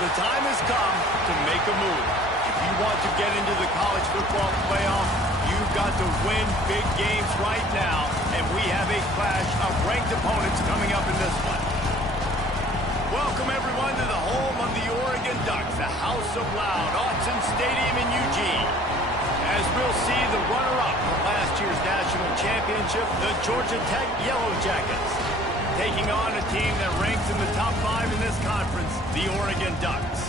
The time has come to make a move. If you want to get into the college football playoff, you've got to win big games right now, and we have a clash of ranked opponents coming up in this one. Welcome, everyone, to the home of the Oregon Ducks, the House of Loud, Autzen Stadium in Eugene. As we'll see the runner-up from last year's national championship, the Georgia Tech Yellow Jackets, taking on a team that ranks in the top 5 in this conference, the Oregon Ducks.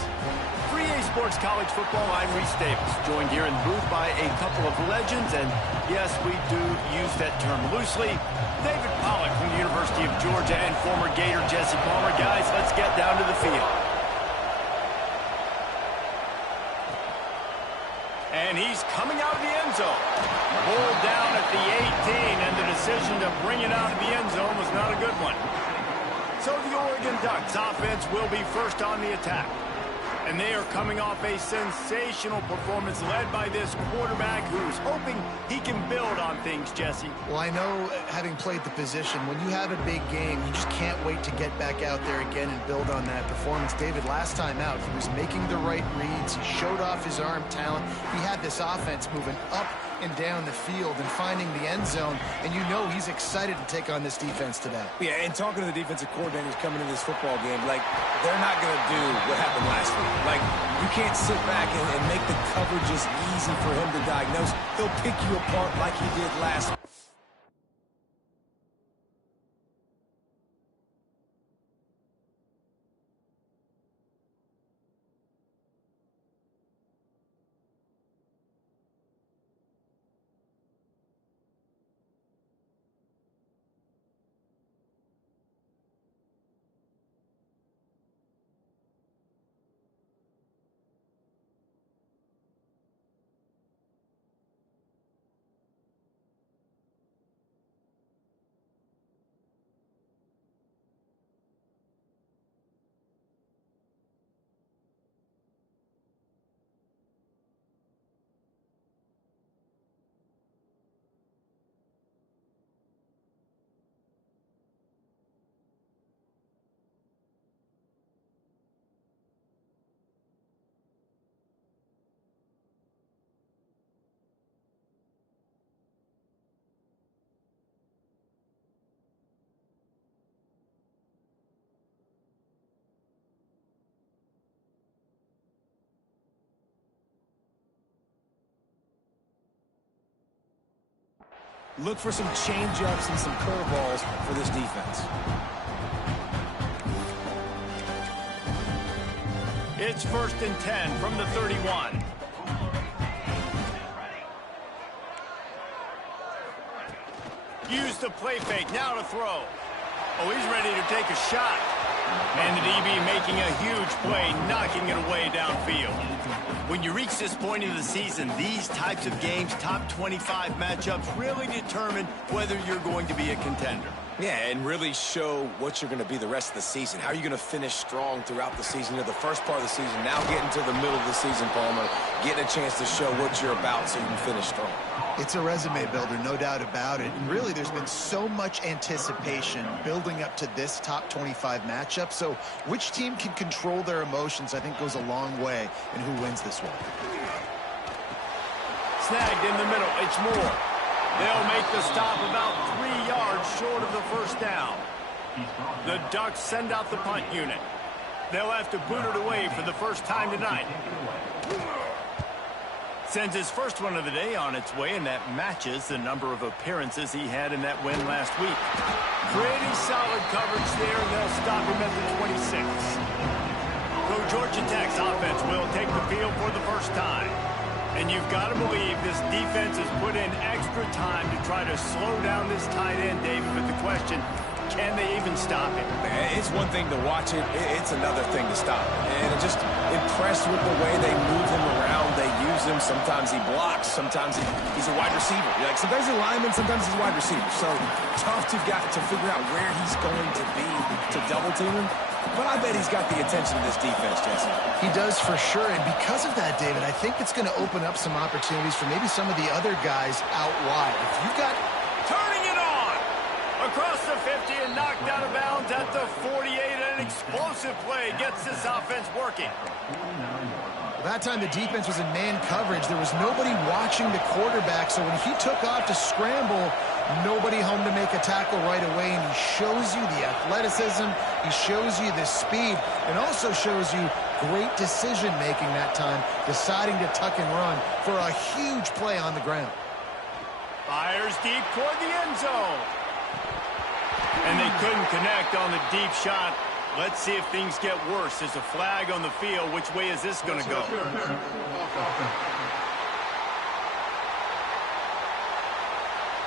For EA Sports College Football, I'm Reese Davis, joined here in the booth by a couple of legends, and yes, we do use that term loosely. David Pollack from the University of Georgia and former Gator Jesse Palmer. Guys, let's get down to the field. And he's coming out of the end zone. Pulled down at the 18, and the decision to bring it out of the end zone was not a good one. So the Oregon Ducks offense will be first on the attack. And they are coming off a sensational performance led by this quarterback who's hoping he can build on things, Jesse. Well, I know, having played the position, when you have a big game, you just can't wait to get back out there again and build on that performance. David, last time out, he was making the right reads. He showed off his arm talent. He had this offense moving up and down the field and finding the end zone, and you know he's excited to take on this defense today. Yeah, and talking to the defensive coordinators coming into this football game, like, they're not going to do what happened last week. Like, you can't sit back and make the coverages easy for him to diagnose. He'll pick you apart like he did last week. Look for some change-ups and some curveballs for this defense. It's 1st and 10 from the 31. Use the play fake, now to throw. Oh, he's ready to take a shot. And the DB making a huge play, knocking it away downfield. When you reach this point in the season, these types of games, top 25 matchups, really determine whether you're going to be a contender. Yeah, and really show what you're going to be the rest of the season. How are you going to finish strong throughout the season? You're the first part of the season, now getting to the middle of the season, Palmer, getting a chance to show what you're about so you can finish strong. It's a resume builder, no doubt about it. And really, there's been so much anticipation building up to this top 25 matchup. So which team can control their emotions, I think, goes a long way in who wins this one. Snagged in the middle. It's Moore. They'll make the stop about 3 yards short of the first down. The Ducks send out the punt unit. They'll have to boot it away for the first time tonight. Sends his first one of the day on its way, and that matches the number of appearances he had in that win last week. Pretty solid coverage there, and they'll stop him at the 26. So Georgia Tech's offense will take the field for the first time. And you've got to believe this defense has put in extra time to try to slow down this tight end, David. But the question, can they even stop him? It's one thing to watch it. It's another thing to stop it. And I'm just impressed with the way they move him around. They use him. Sometimes he blocks. Sometimes he's a wide receiver. Like, sometimes he's a lineman. Sometimes he's a wide receiver. So tough to figure out where he's going to be to double team him. But I bet he's got the attention of this defense, Jesse. He does for sure, and because of that, David, I think it's going to open up some opportunities for maybe some of the other guys out wide. If you've got... Turning it on! Across the 50 and knocked out of bounds at the 48. an explosive play gets this offense working. That time the defense was in man coverage. There was nobody watching the quarterback, so when he took off to scramble, nobody home to make a tackle right away, and he shows you the athleticism, he shows you the speed, and also shows you great decision-making that time, deciding to tuck and run for a huge play on the ground. Fires deep toward the end zone. And they couldn't connect on the deep shot. Let's see if things get worse. There's a flag on the field. Which way is this going to go?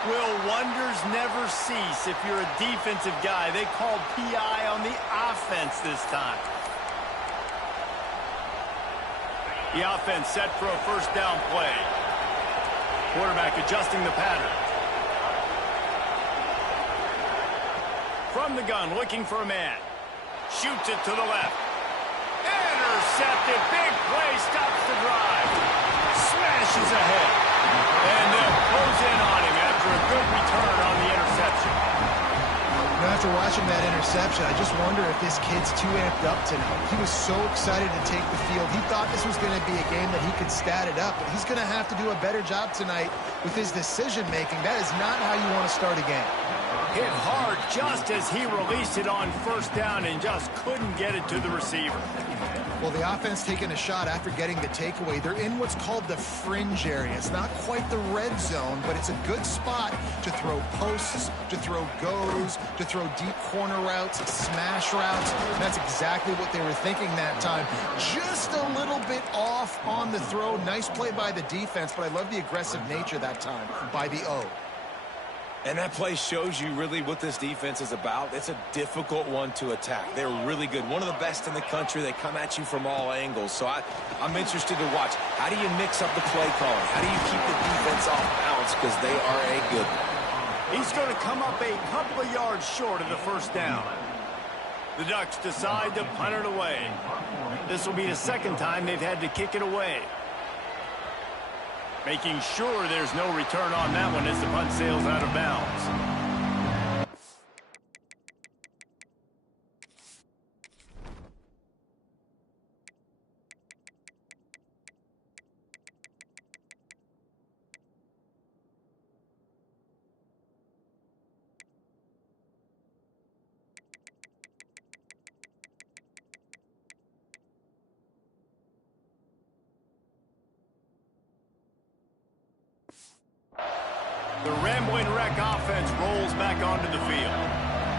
Will wonders never cease if you're a defensive guy? They called PI on the offense this time. The offense set for a first down play. Quarterback adjusting the pattern. From the gun, looking for a man. Shoots it to the left. Intercepted. Big play. Stops the drive. Smashes ahead. And they'll close in on him after a good return on the interception. After watching that interception, I just wonder if this kid's too amped up tonight. He was so excited to take the field. He thought this was going to be a game that he could stat it up, but he's going to have to do a better job tonight with his decision-making. That is not how you want to start a game. Hit hard just as he released it on first down and just couldn't get it to the receiver. Well, the offense taking a shot after getting the takeaway. They're in what's called the fringe area. It's not quite the red zone, but it's a good spot to throw posts, to throw goes, to throw deep corner routes, smash routes. And that's exactly what they were thinking that time. Just a little bit off on the throw. Nice play by the defense, but I love the aggressive nature that time by the O. And that play shows you really what this defense is about. It's a difficult one to attack. They're really good. One of the best in the country. They come at you from all angles. So I'm interested to watch. How do you mix up the play calling? How do you keep the defense off balance? Because they are a good one. He's going to come up a couple of yards short of the first down. The Ducks decide to punt it away. This will be the second time they've had to kick it away. Making sure there's no return on that one as the punt sails out of bounds. The Rambling Wreck offense rolls back onto the field.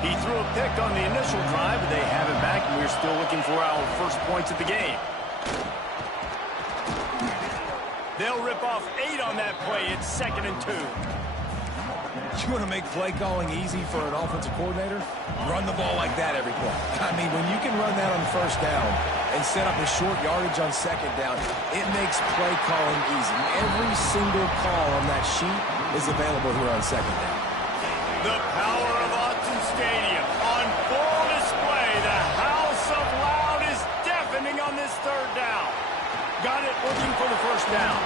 He threw a pick on the initial drive, but they have it back, and we're still looking for our first points of the game. They'll rip off 8 on that play. It's 2nd and 2. You want to make play calling easy for an offensive coordinator? Run the ball like that every play. I mean, when you can run that on first down and set up a short yardage on second down, it makes play calling easy. Every single call on that sheet is available here on second down. The power of Autzen Stadium on full display. The house of loud is deafening on this third down. Got it looking for the first down.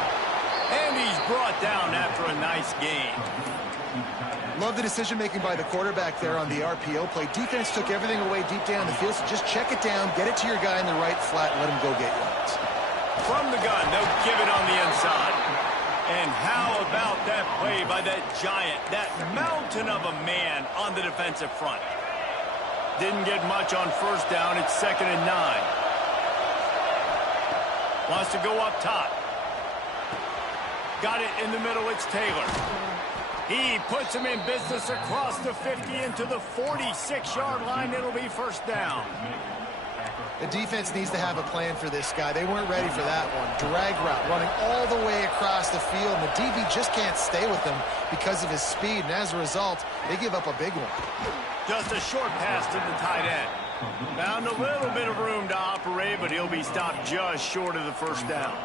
And he's brought down after a nice gain. Love the decision-making by the quarterback there on the RPO play. Defense took everything away deep down the field, so just check it down, get it to your guy in the right flat, and let him go get yards. From the gun, they'll give it on the inside. And how about that play by that giant, that mountain of a man on the defensive front? Didn't get much on first down. It's 2nd and 9. Wants to go up top. Got it in the middle. It's Taylor. He puts him in business across the 50 into the 46-yard line. It'll be first down. The defense needs to have a plan for this guy. They weren't ready for that one. Drag route running all the way across the field, and the DB just can't stay with him because of his speed, and as a result, they give up a big one. Just a short pass to the tight end. Found a little bit of room to operate, but he'll be stopped just short of the first down.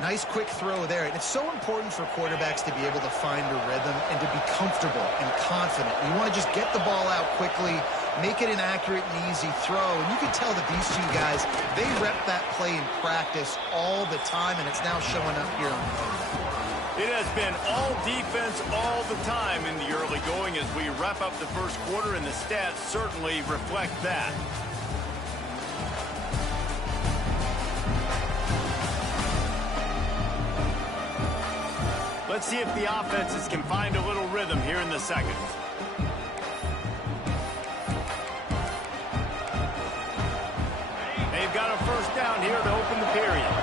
Nice quick throw there. And it's so important for quarterbacks to be able to find a rhythm and to be comfortable and confident. You want to just get the ball out quickly, make it an accurate and easy throw. And you can tell that these two guys, they rep that play in practice all the time, and it's now showing up here on the field. It has been all defense all the time in the early going as we wrap up the first quarter, and the stats certainly reflect that. Let's see if the offenses can find a little rhythm here in the second. They've got a first down here to open the period.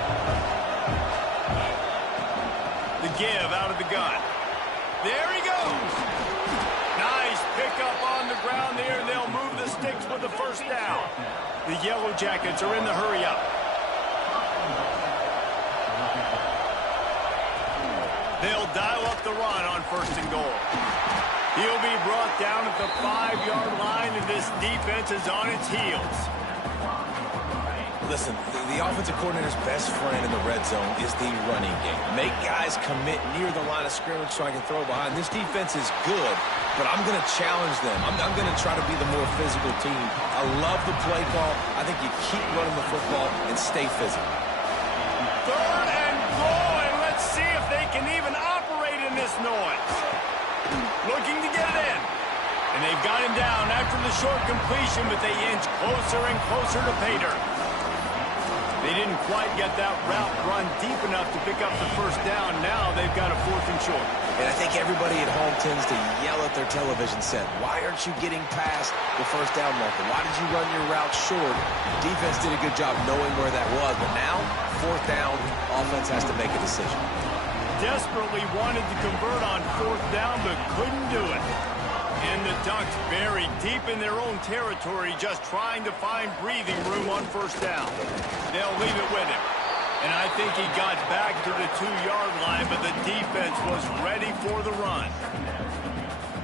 The give out of the gun. There he goes. Nice pickup on the ground there, and they'll move the sticks with the first down. The Yellow Jackets are in the hurry-up. They'll dial up the run on first and goal. He'll be brought down at the 5-yard line, and this defense is on its heels. Listen, the offensive coordinator's best friend in the red zone is the running game. Make guys commit near the line of scrimmage so I can throw behind. This defense is good, but I'm going to challenge them. I'm going to try to be the more physical team. I love the play call. I think you keep running the football and stay physical. Third and goal, and let's see if they can even operate in this noise. Looking to get it in. And they've got him down after the short completion, but they inch closer and closer to pay dirt. They didn't quite get that route run deep enough to pick up the first down. Now they've got a 4th and short. And I think everybody at home tends to yell at their television set, why aren't you getting past the first down marker? Why did you run your route short? Defense did a good job knowing where that was, but now, 4th down, offense has to make a decision. Desperately wanted to convert on 4th down, but couldn't do it. And the Ducks buried deep in their own territory, just trying to find breathing room on first down. They'll leave it with him. And I think he got back to the 2-yard line, but the defense was ready for the run.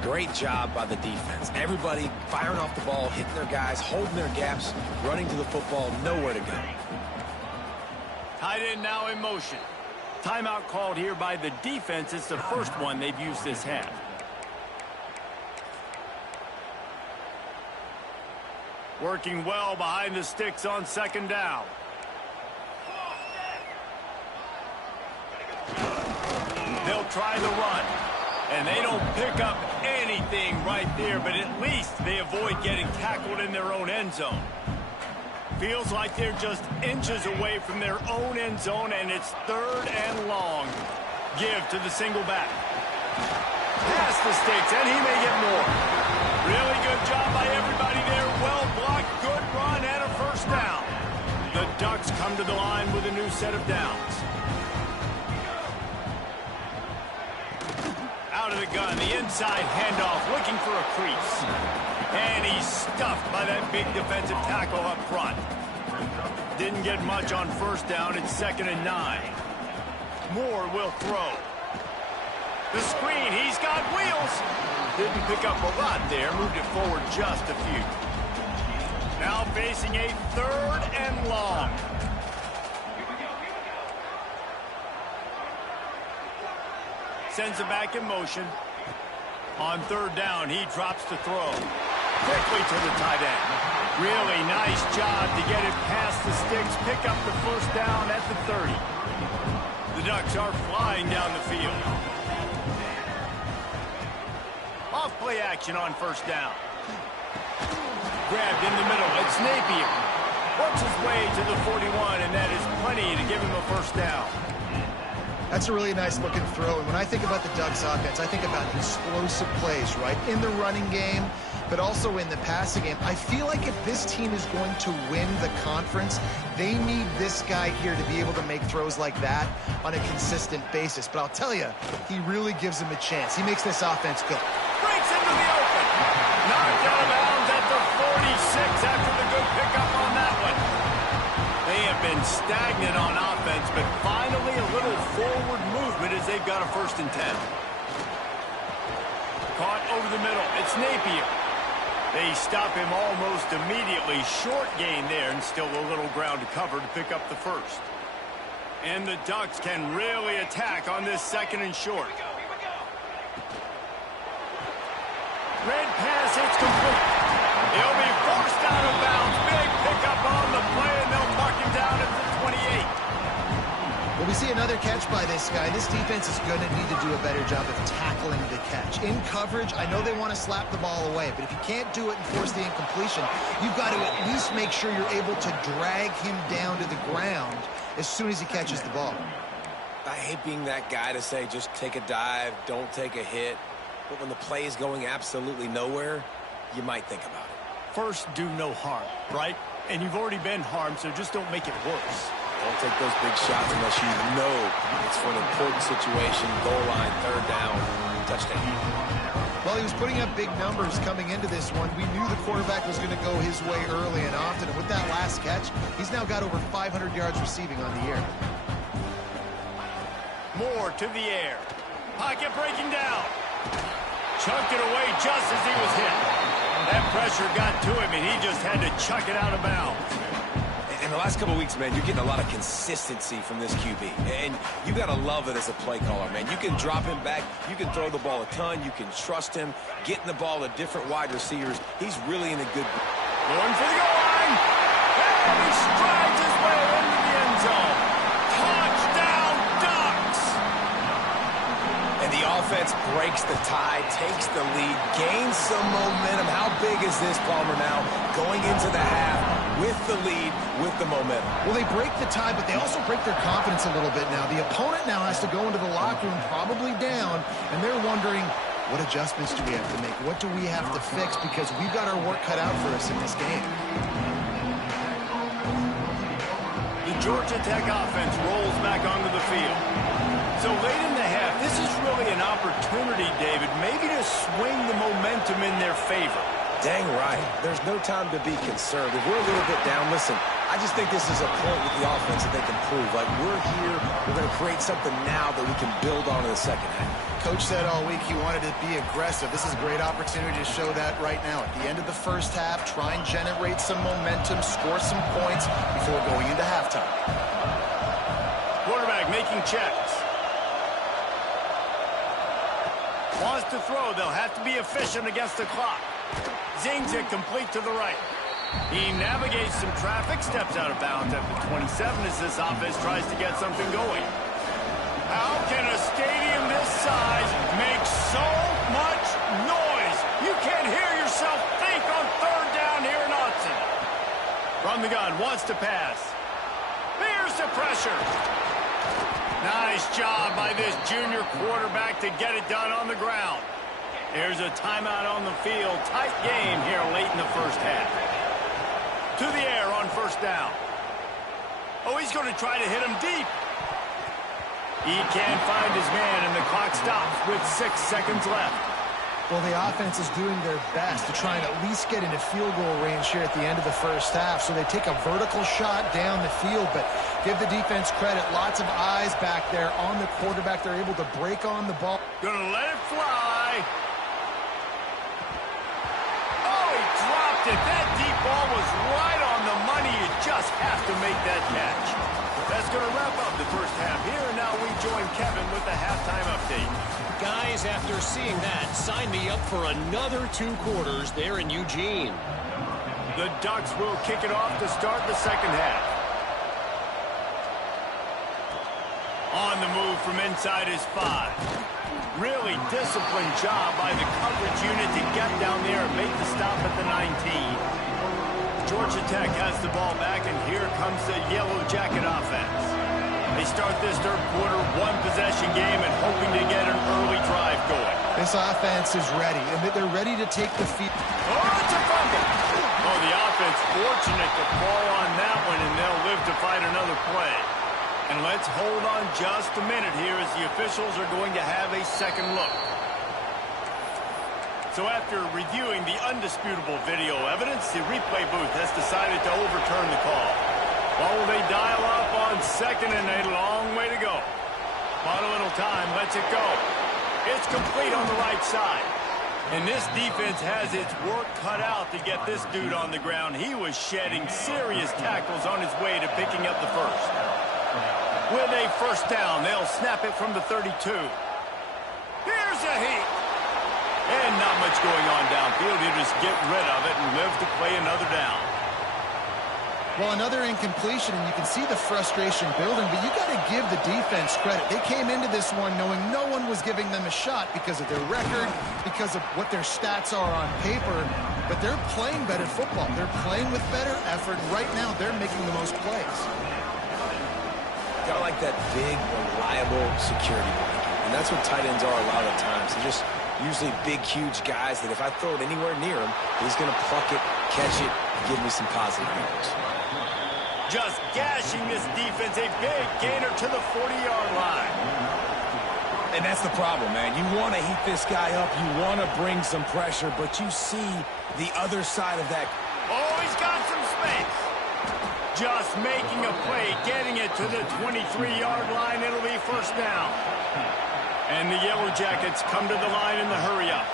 Great job by the defense. Everybody firing off the ball, hitting their guys, holding their gaps, running to the football, nowhere to go. Tight end now in motion. Timeout called here by the defense. It's the first one they've used this half. Working well behind the sticks on second down. They'll try the run. And they don't pick up anything right there, but at least they avoid getting tackled in their own end zone. Feels like they're just inches away from their own end zone, and it's 3rd and long. Give to the single back. Past the sticks, and he may get more. Really good job by everybody there. Well blocked, good run, and a first down. The Ducks come to the line with a new set of downs. Out of the gun, the inside handoff, looking for a crease. And he's stuffed by that big defensive tackle up front. Didn't get much on first down. It's 2nd and 9. Moore will throw. The screen, he's got wheels. Didn't pick up a lot there, moved it forward just a few. Now facing a 3rd and long. Sends it back in motion. On 3rd down, he drops to throw. Quickly to the tight end. Really nice job to get it past the sticks, pick up the first down at the 30. The Ducks are flying down the field. Off play action on first down. Grabbed in the middle. It's Napier. Works his way to the 41, and that is plenty to give him a first down. That's a really nice looking throw. And when I think about the Ducks offense, I think about explosive plays, right? In the running game, but also in the passing game. I feel like if this team is going to win the conference, they need this guy here to be able to make throws like that on a consistent basis. But I'll tell you, he really gives them a chance. He makes this offense go. Breaks into the open. Knocked out of bounds at the 46 after the good pickup on that one. They have been stagnant on offense, but finally a little forward movement as they've got a 1st and 10. Caught over the middle. It's Napier. They stop him almost immediately. Short gain there, and still a little ground to cover to pick up the first. And the Ducks can really attack on this 2nd and short. Red pass, it's complete. He'll be forced out of bounds. Big pickup on the play, and they'll mark him down at the 28. Well, We see another catch by this guy. This defense is going to need to do a better job of tackling the catch. In coverage, I know they want to slap the ball away, but if you can't do it and force the incompletion, you've got to at least make sure you're able to drag him down to the ground as soon as he catches the ball. I hate being that guy to say just take a dive, don't take a hit. But when the play is going absolutely nowhere, you might think about it. First, do no harm, right? And you've already been harmed, so just don't make it worse. Don't take those big shots unless you know it's for an important situation, goal line, third down, touchdown. Well, he was putting up big numbers coming into this one. We knew the quarterback was going to go his way early and often. And with that last catch, he's now got over 500 yards receiving on the year. Moore to the air. Pocket breaking down. Chucked it away just as he was hit. That pressure got to him, and he just had to chuck it out of bounds. In the last couple of weeks, man, you're getting a lot of consistency from this QB. And you got to love it as a play caller, man. You can drop him back. You can throw the ball a ton. You can trust him. Getting the ball to different wide receivers. He's really in a good... Going for the goal line. And he strides his way into the end zone. Touchdown, Ducks! And the offense breaks the tie, takes the lead, gains some momentum. How big is this, Palmer, now? Going into the half with the lead, with the momentum. Well, they break the tie, but they also break their confidence a little bit now. The opponent now has to go into the locker room probably down, and they're wondering, what adjustments do we have to make? What do we have to fix? Because we've got our work cut out for us in this game. The Georgia Tech offense rolls back onto the field. So late in the half, this is really an opportunity, David, maybe to swing the momentum in their favor. Dang right. There's no time to be concerned. If we're a little bit down, listen, I just think this is a point with the offense that they can prove. Like, we're here, we're going to create something now that we can build on in the second half. Coach said all week he wanted to be aggressive. This is a great opportunity to show that right now. At the end of the first half, try and generate some momentum, score some points before going into halftime. Quarterback making checks. Wants to throw. They'll have to be efficient against the clock. Zings it complete to the right. He navigates some traffic, steps out of bounds at the 27 as this offense tries to get something going. How can a stadium this size make so much noise? You can't hear yourself think on third down here in Austin. From the gun, wants to pass. Here's the pressure. Nice job by this junior quarterback to get it done on the ground. There's a timeout on the field. Tight game here late in the first half. To the air on first down. Oh, he's going to try to hit him deep. He can't find his man, and the clock stops with 6 seconds left. Well, the offense is doing their best to try and at least get into field goal range here at the end of the first half. So they take a vertical shot down the field, but give the defense credit. Lots of eyes back there on the quarterback. They're able to break on the ball. Gonna let it fly. Oh, he dropped it. That deep ball was right on the money. You just have to make that catch. That's going to wrap up the first half here, and now we join Kevin with the halftime update. Guys, after seeing that, sign me up for another 2 quarters there in Eugene. The Ducks will kick it off to start the second half. On the move from inside his 5. Really disciplined job by the coverage unit to get down there and make the stop at the 19. Georgia Tech has the ball back, and here comes the Yellow Jacket offense. They start this third quarter one-possession game and hoping to get an early drive going. This offense is ready, and they're ready to take the field. Oh, it's a fumble. Oh, the offense fortunate to fall on that one, and they'll live to fight another play. And let's hold on just a minute here as the officials are going to have a second look. So after reviewing the undisputable video evidence, the replay booth has decided to overturn the call. Well, they dial up on second and a long way to go. Bought a little time, lets it go. It's complete on the right side. And this defense has its work cut out to get this dude on the ground. He was shedding serious tackles on his way to picking up the first. With a first down, they'll snap it from the 32. Here's a heat. And not much going on downfield. You just get rid of it and live to play another down. Well, another incompletion, and you can see the frustration building, but you got to give the defense credit. They came into this one knowing no one was giving them a shot because of their record, because of what their stats are on paper, but they're playing better football. They're playing with better effort. Right now, they're making the most plays. Got like that big, reliable security blanket, and that's what tight ends are a lot of times. They're just usually big, huge guys that if I throw it anywhere near him, he's going to pluck it, catch it, and give me some positive yards. Just gashing this defense, a big gainer to the 40-yard line. And that's the problem, man. You want to heat this guy up. You want to bring some pressure, but you see the other side of that. Oh, he's got some space. Just making a play, getting it to the 23-yard line. It'll be first down. And the Yellow Jackets come to the line in the hurry-up.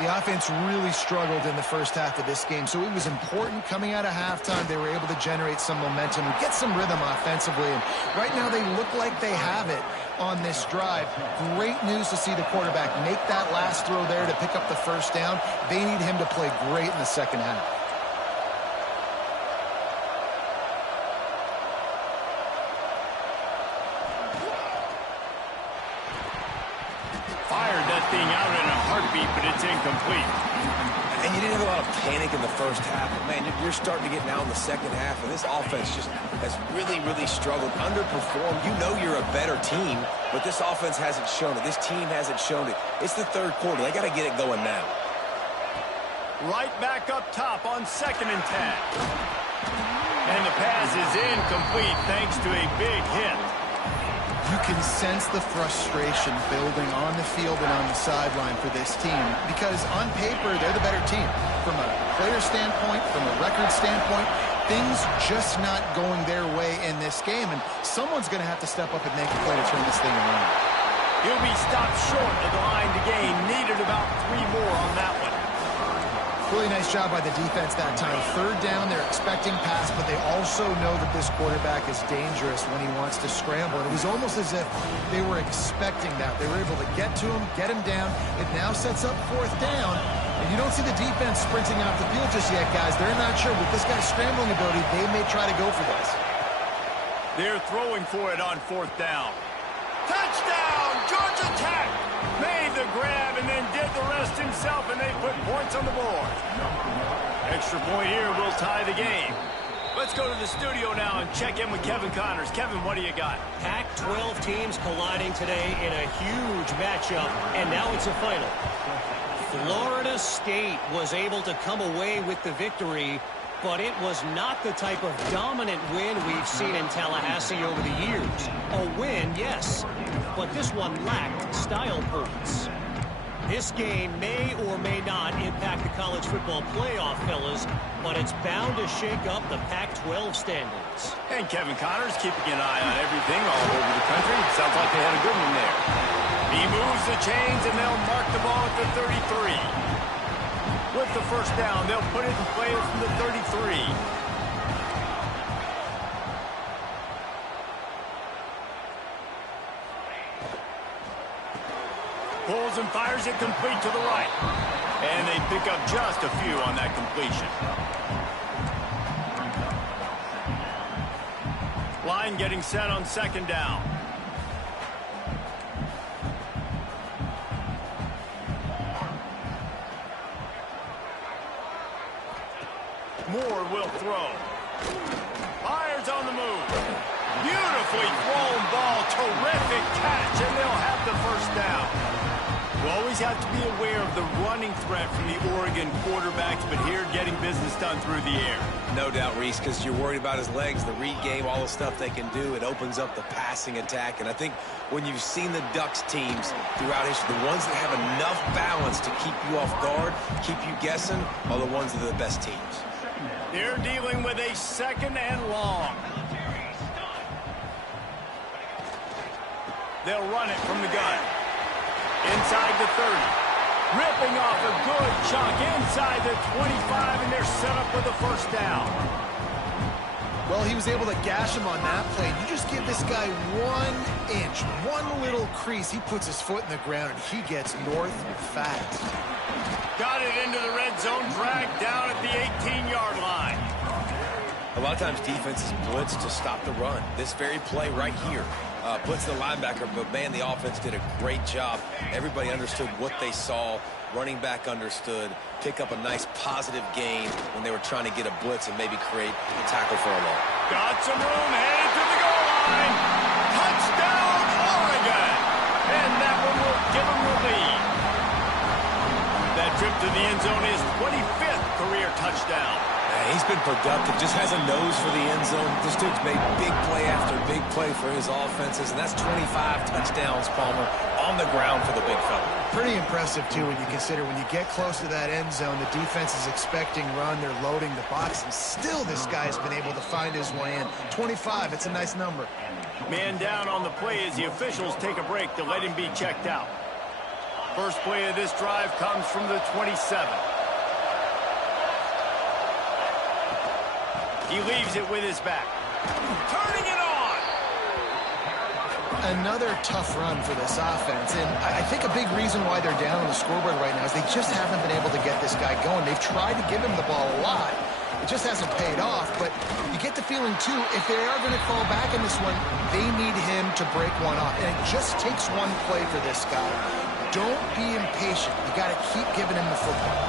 The offense really struggled in the first half of this game, so it was important coming out of halftime. They were able to generate some momentum and get some rhythm offensively. And right now they look like they have it on this drive. Great news to see the quarterback make that last throw there to pick up the first down. They need him to play great in the second half. Fired that thing out in a heartbeat, but it's incomplete. And you didn't have a lot of panic in the first half, but man, you're starting to get now in the second half, and this offense just has really, really struggled, underperformed. You know you're a better team, but this offense hasn't shown it. This team hasn't shown it. It's the third quarter. They got to get it going now. Right back up top on 2nd and 10. And the pass is incomplete thanks to a big hit. You can sense the frustration building on the field and on the sideline for this team because on paper, they're the better team. From a player standpoint, from a record standpoint, things just not going their way in this game, and someone's going to have to step up and make a play to turn this thing around. He'll be stopped short of the line to gain. Needed about 3 more on that one. Really nice job by the defense that time. Third down, they're expecting pass, but they also know that this quarterback is dangerous when he wants to scramble. It was almost as if they were expecting that. They were able to get to him, get him down. It now sets up 4th down, and you don't see the defense sprinting off the field just yet, guys. They're not sure. With this guy's scrambling ability, they may try to go for this. They're throwing for it on 4th down. Touchdown, Georgia Tech! Made the grab and then did the rest himself, and they put points on the board. Extra point here will tie the game. Let's go to the studio now and check in with Kevin Connors. Kevin, what do you got? Pac-12 teams colliding today in a huge matchup, and now it's a final. Florida State was able to come away with the victory, but it was not the type of dominant win we've seen in Tallahassee over the years. A win, yes, but this one lacked style points. This game may or may not impact the college football playoff, fellas, but it's bound to shake up the Pac-12 standings. And Kevin Connors keeping an eye on everything all over the country. Sounds like they had a good one there. He moves the chains, and they'll mark the ball at the 33. With the first down, they'll put it in play from the 33. Pulls and fires it complete to the right. And they pick up just a few on that completion. Line getting set on 2nd down. Moore will throw. Fires on the move. Beautifully thrown ball. Terrific catch, and they'll have the first down. You always have to be aware of the running threat from the Oregon quarterbacks, but here getting business done through the air. No doubt, Reese, because you're worried about his legs, the read game, all the stuff they can do. It opens up the passing attack, and I think when you've seen the Ducks teams throughout history, the ones that have enough balance to keep you off guard, keep you guessing, are the ones that are the best teams. They're dealing with a 2nd and long. They'll run it from the gun. Inside the 30. Ripping off a good chunk inside the 25, and they're set up with a first down. Well, he was able to gash him on that play. You just give this guy 1 inch, one little crease. He puts his foot in the ground, and he gets north fast. Got it into the red zone, dragged down at the 18-yard line. A lot of times defenses blitz to stop the run. This very play right here blitz the linebacker, but man, the offense did a great job. Everybody understood what they saw. Running back understood. Pick up a nice positive gain when they were trying to get a blitz and maybe create a tackle for a loss. Got some room, headed to the goal line. Touchdown, Oregon. And that one will give them the lead. That trip to the end zone is 25th career touchdown. He's been productive, just has a nose for the end zone. This dude's made big play after big play for his offenses, and that's 25 touchdowns, Palmer, on the ground for the big fella. Pretty impressive, too, when you consider when you get close to that end zone, the defense is expecting run, they're loading the box, and still this guy's been able to find his way in. 25, it's a nice number. Man down on the play as the officials take a break to let him be checked out. First play of this drive comes from the 27. He leaves it with his back. Turning it on! Another tough run for this offense, and I think a big reason why they're down on the scoreboard right now is they just haven't been able to get this guy going. They've tried to give him the ball a lot. It just hasn't paid off, but you get the feeling, too, if they are going to fall back in this one, they need him to break one off, and it just takes one play for this guy. Don't be impatient. You got to keep giving him the football.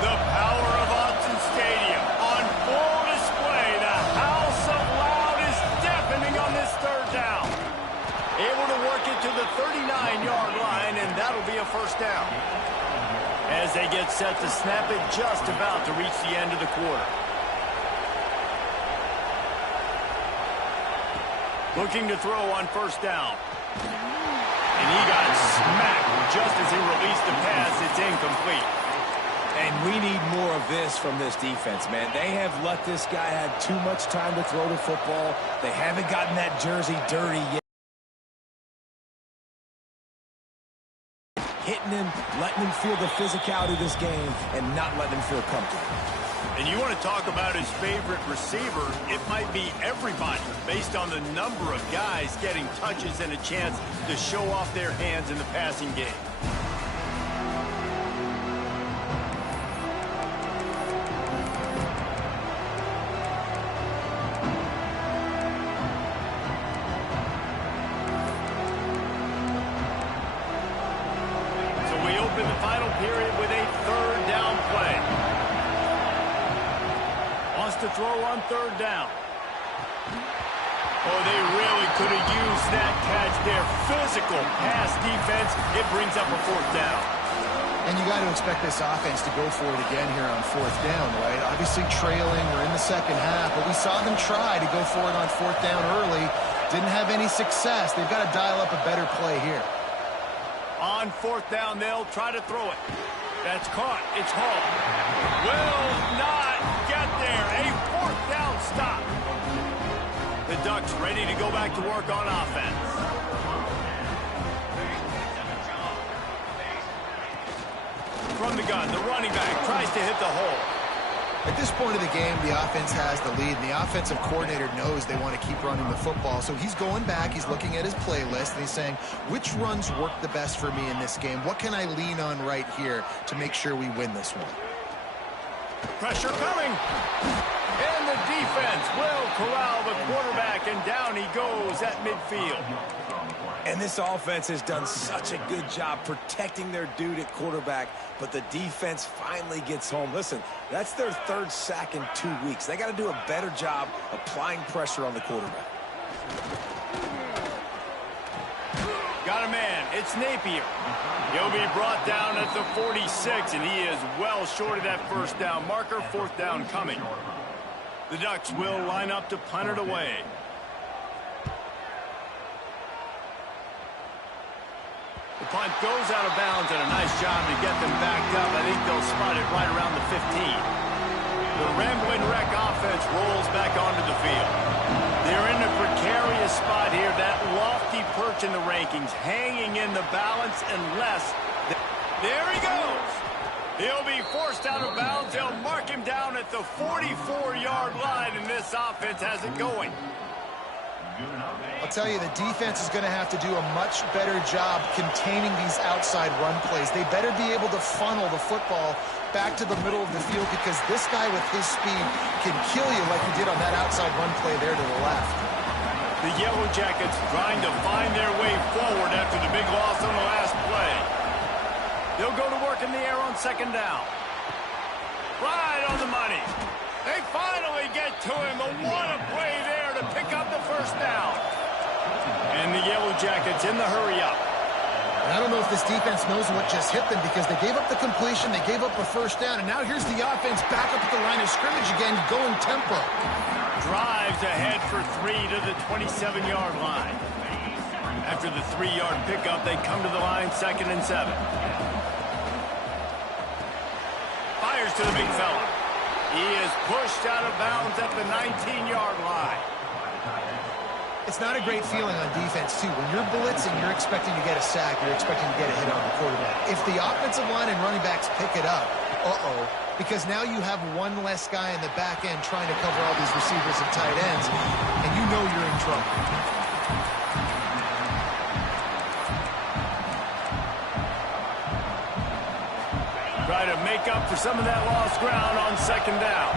The power of Autzen Stadium on full display. The house of loud is deafening on this third down. Able to work it to the 39-yard line, and that'll be a first down. As they get set to snap it just about to reach the end of the quarter. Looking to throw on first down. And he got smacked just as he released the pass. It's incomplete. And we need more of this from this defense, man. They have let this guy have too much time to throw the football. They haven't gotten that jersey dirty yet. Hitting him, letting him feel the physicality of this game, and not letting him feel comfortable. And you want to talk about his favorite receiver, it might be everybody, based on the number of guys getting touches and a chance to show off their hands in the passing game. In the final period with a third down play. Wants to throw on third down. Oh, they really could have used that catch there. Physical pass defense. It brings up a fourth down. And you got to expect this offense to go for it again here on fourth down, right? Obviously trailing, we're in the second half, but we saw them try to go for it on fourth down early. Didn't have any success. They've got to dial up a better play here. On fourth down, they'll try to throw it. That's caught. It's hauled. Will not get there. A fourth down stop. The Ducks ready to go back to work on offense. From the gun, the running back tries to hit the hole. At this point of the game, the offense has the lead, and the offensive coordinator knows they want to keep running the football. So he's going back, he's looking at his playlist, and he's saying, which runs work the best for me in this game? What can I lean on right here to make sure we win this one? Pressure coming. And the defense will corral the quarterback, and down he goes at midfield. And this offense has done such a good job protecting their dude at quarterback, but the defense finally gets home. Listen, that's their third sack in 2 weeks. They got to do a better job applying pressure on the quarterback. Got a man. It's Napier. He'll be brought down at the 46, and he is well short of that first down marker. Fourth down coming. The Ducks will line up to punt it away. The punt goes out of bounds, and a nice job to get them backed up. I think they'll spot it right around the 15. The Ramblin' Wreck offense rolls back onto the field. They're in a precarious spot here, that lofty perch in the rankings, hanging in the balance unless... There he goes! He'll be forced out of bounds. They'll mark him down at the 44-yard line, and this offense has it going. I'll tell you, the defense is going to have to do a much better job containing these outside run plays. They better be able to funnel the football back to the middle of the field because this guy with his speed can kill you like he did on that outside run play there to the left. The Yellow Jackets trying to find their way forward after the big loss on the last play. They'll go to work in the air on second down. Right on the money. They finally get to him. What a play there to pick up the first down. And the Yellow Jackets in the hurry-up. I don't know if this defense knows what just hit them because they gave up the completion, they gave up a first down, and now here's the offense back up at the line of scrimmage again, going tempo. Drives ahead for 3 to the 27-yard line. After the 3-yard pickup, they come to the line 2nd and 7. Fires to the big fella. He is pushed out of bounds at the 19-yard line. It's not a great feeling on defense, too. When you're blitzing, you're expecting to get a sack. You're expecting to get a hit on the quarterback. If the offensive line and running backs pick it up, because now you have one less guy in the back end trying to cover all these receivers and tight ends, and you know you're in trouble. Try to make up for some of that lost ground on second down.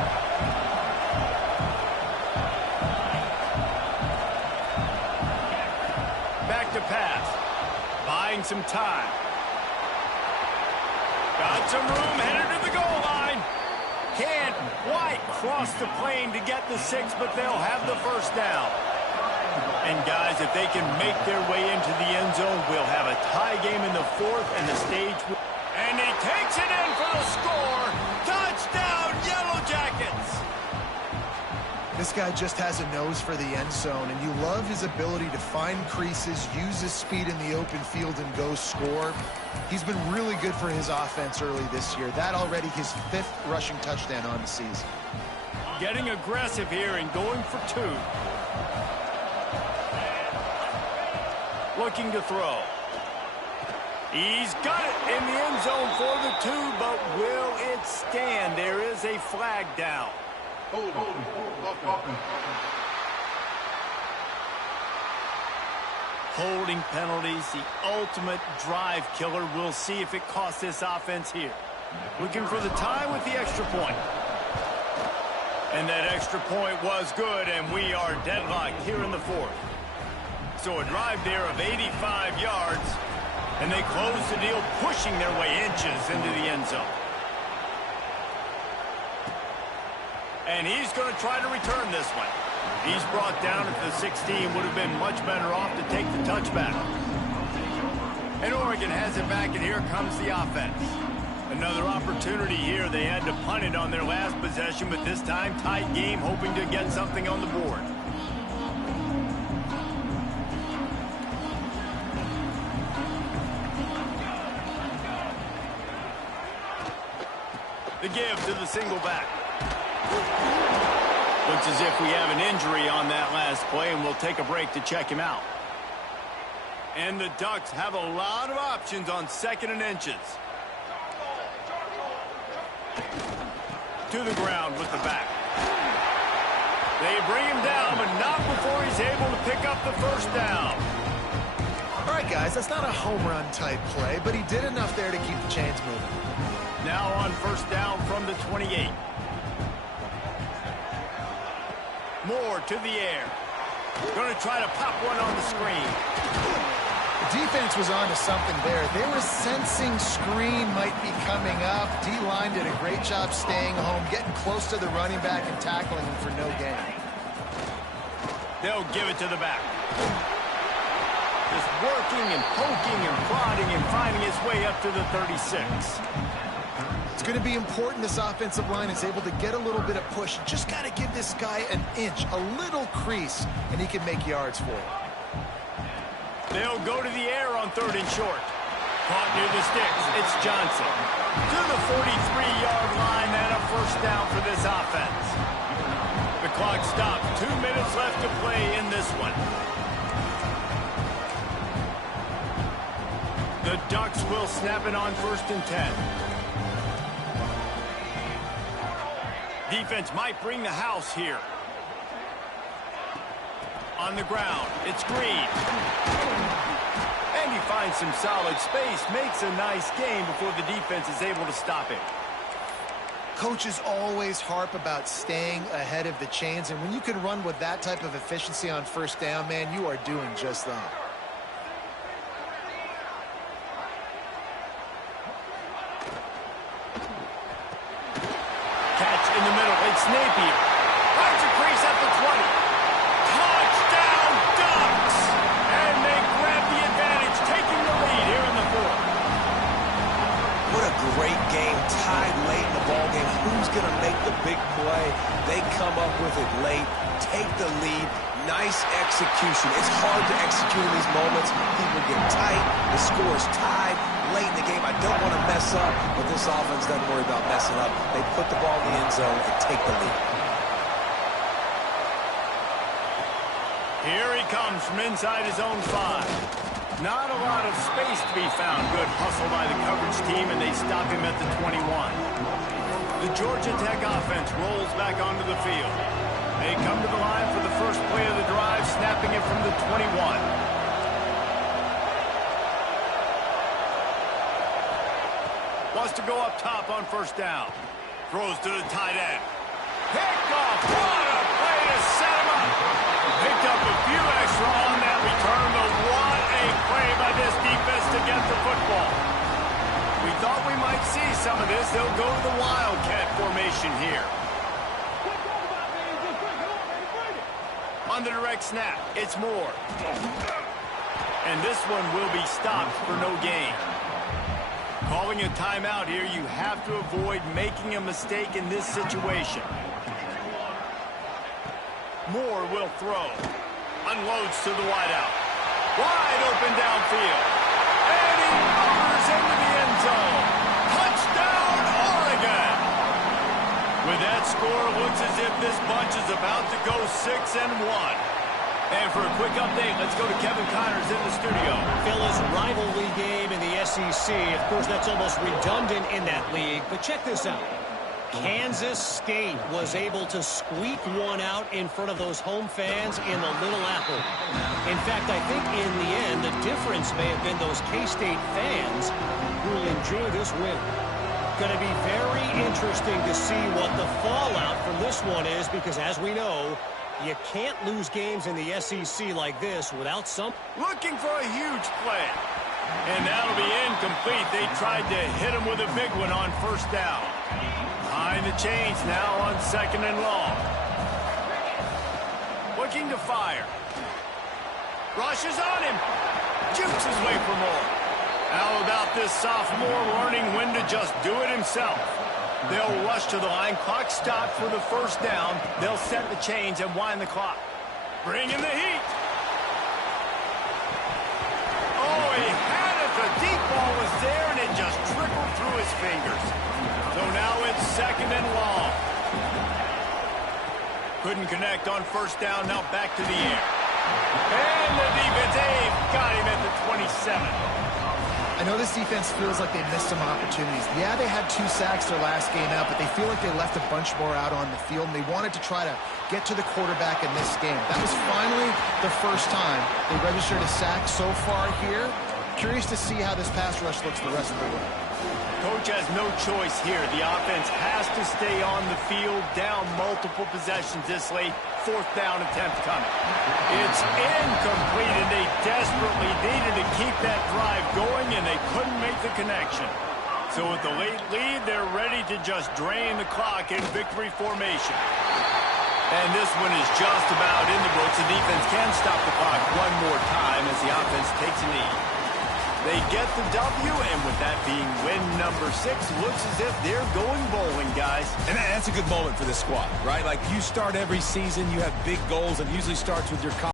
Back to pass. Buying some time. Got some room, headed to the goal line. Can't quite cross the plane to get the 6, but they'll have the first down. And guys, if they can make their way into the end zone, we'll have a tie game in the 4th, and the stage will... And he takes it in for the score. Touchdown, Yellow Jackets. This guy just has a nose for the end zone, and you love his ability to find creases, use his speed in the open field, and go score. He's been really good for his offense early this year. That already his 5th rushing touchdown on the season. Getting aggressive here and going for 2. Looking to throw. He's got it in the end zone for the 2, but will it stand? There is a flag down. Holding penalties, the ultimate drive killer. We'll see if it costs this offense here. Looking for the tie with the extra point. And that extra point was good, and we are deadlocked here in the 4th. So a drive there of 85 yards. And they close the deal, pushing their way inches into the end zone. And he's going to try to return this one. He's brought down at the 16. Would have been much better off to take the touchback. And Oregon has it back, and here comes the offense. Another opportunity here. They had to punt it on their last possession, but this time tight game, hoping to get something on the board. The give to the single back. Looks as if we have an injury on that last play, and we'll take a break to check him out. And the Ducks have a lot of options on 2nd and inches. To the ground with the back. They bring him down, but not before he's able to pick up the first down. All right, guys, that's not a home run type play, but he did enough there to keep the chains moving. Now on first down from the 28. Moore to the air. Going to try to pop one on the screen. The defense was on to something there. They were sensing screen might be coming up. D-line did a great job staying home, getting close to the running back and tackling him for no gain. They'll give it to the back. Just working and poking and prodding and finding his way up to the 36. It's going to be important this offensive line is able to get a little bit of push. Just got to give this guy an inch, a little crease, and he can make yards for it. They'll go to the air on 3rd and short. Caught near the sticks. It's Johnson. To the 43-yard line and a first down for this offense. The clock stopped. 2 minutes left to play in this one. The Ducks will snap it on 1st and 10. Defense might bring the house here. On the ground, it's Green. And he finds some solid space, makes a nice gain before the defense is able to stop him. Coaches always harp about staying ahead of the chains, and when you can run with that type of efficiency on first down, man, you are doing just that. Catch in the middle. It's Napier. Finds a crease at the 20. Touchdown Ducks! And they grab the advantage, taking the lead here in the fourth. What a great game, tied late in the ballgame. Who's going to make the big play? They come up with it late, take the lead. Nice execution. It's hard to execute in these moments. People get tight. The score is tied late in the game. I don't want to mess up, but this offense doesn't worry about messing up. They put the ball in the end zone and take the lead. Here he comes from inside his own 5. Not a lot of space to be found. Good hustle by the coverage team, and they stop him at the 21. The Georgia Tech offense rolls back onto the field. They come to the line for the first play of the drive, snapping it from the 21. Wants to go up top on first down. Throws to the tight end. Pick off. What a play to set him up. Picked up a few extra on that return, but what a play by this defense to get the football. We thought we might see some of this. They'll go to the Wildcat formation here. On the direct snap, it's Moore. And this one will be stopped for no gain. Calling a timeout here, you have to avoid making a mistake in this situation. Moore will throw. Unloads to the wideout. Wide open downfield. And he motors into the end zone. Touchdown, Oregon! With that score, looks as if this bunch is about to go 6-1. And for a quick update, let's go to Kevin Connors in the studio. Phil's rivalry game in the SEC. Of course, that's almost redundant in that league. But check this out. Kansas State was able to squeak one out in front of those home fans in the Little Apple. In fact, I think in the end, the difference may have been those K-State fans who will enjoy this win. Going to be very interesting to see what the fallout from this one is, because as we know, you can't lose games in the SEC like this without some... Looking for a huge play. And that'll be incomplete. They tried to hit him with a big one on first down. Behind the chains now on 2nd and long. Looking to fire. Rushes on him. Jukes his way for more. How about this sophomore learning when to just do it himself? They'll rush to the line. Clock stopped for the first down. They'll set the chains and wind the clock. Bring in the heat. Oh, he had it. The deep ball was there, and it just trickled through his fingers. So now it's 2nd and long. Couldn't connect on first down. Now back to the air. And the defense, Dave, got him at the 27. I know this defense feels like they missed some opportunities. Yeah, they had 2 sacks their last game out, but they feel like they left a bunch more out on the field, and they wanted to try to get to the quarterback in this game. That was finally the first time they registered a sack so far here. Curious to see how this pass rush looks the rest of the way. Coach has no choice here. The offense has to stay on the field, down multiple possessions this late. 4th down attempt coming. It's incomplete, and they desperately needed to keep that drive going, and they couldn't make the connection. So with the late lead, they're ready to just drain the clock in victory formation. And this one is just about in the books. The defense can stop the clock one more time as the offense takes a knee. They get the W, and with that being win number 6, looks as if they're going bowling, guys. And that's a good moment for this squad, right? Like, you start every season, you have big goals, and usually starts with your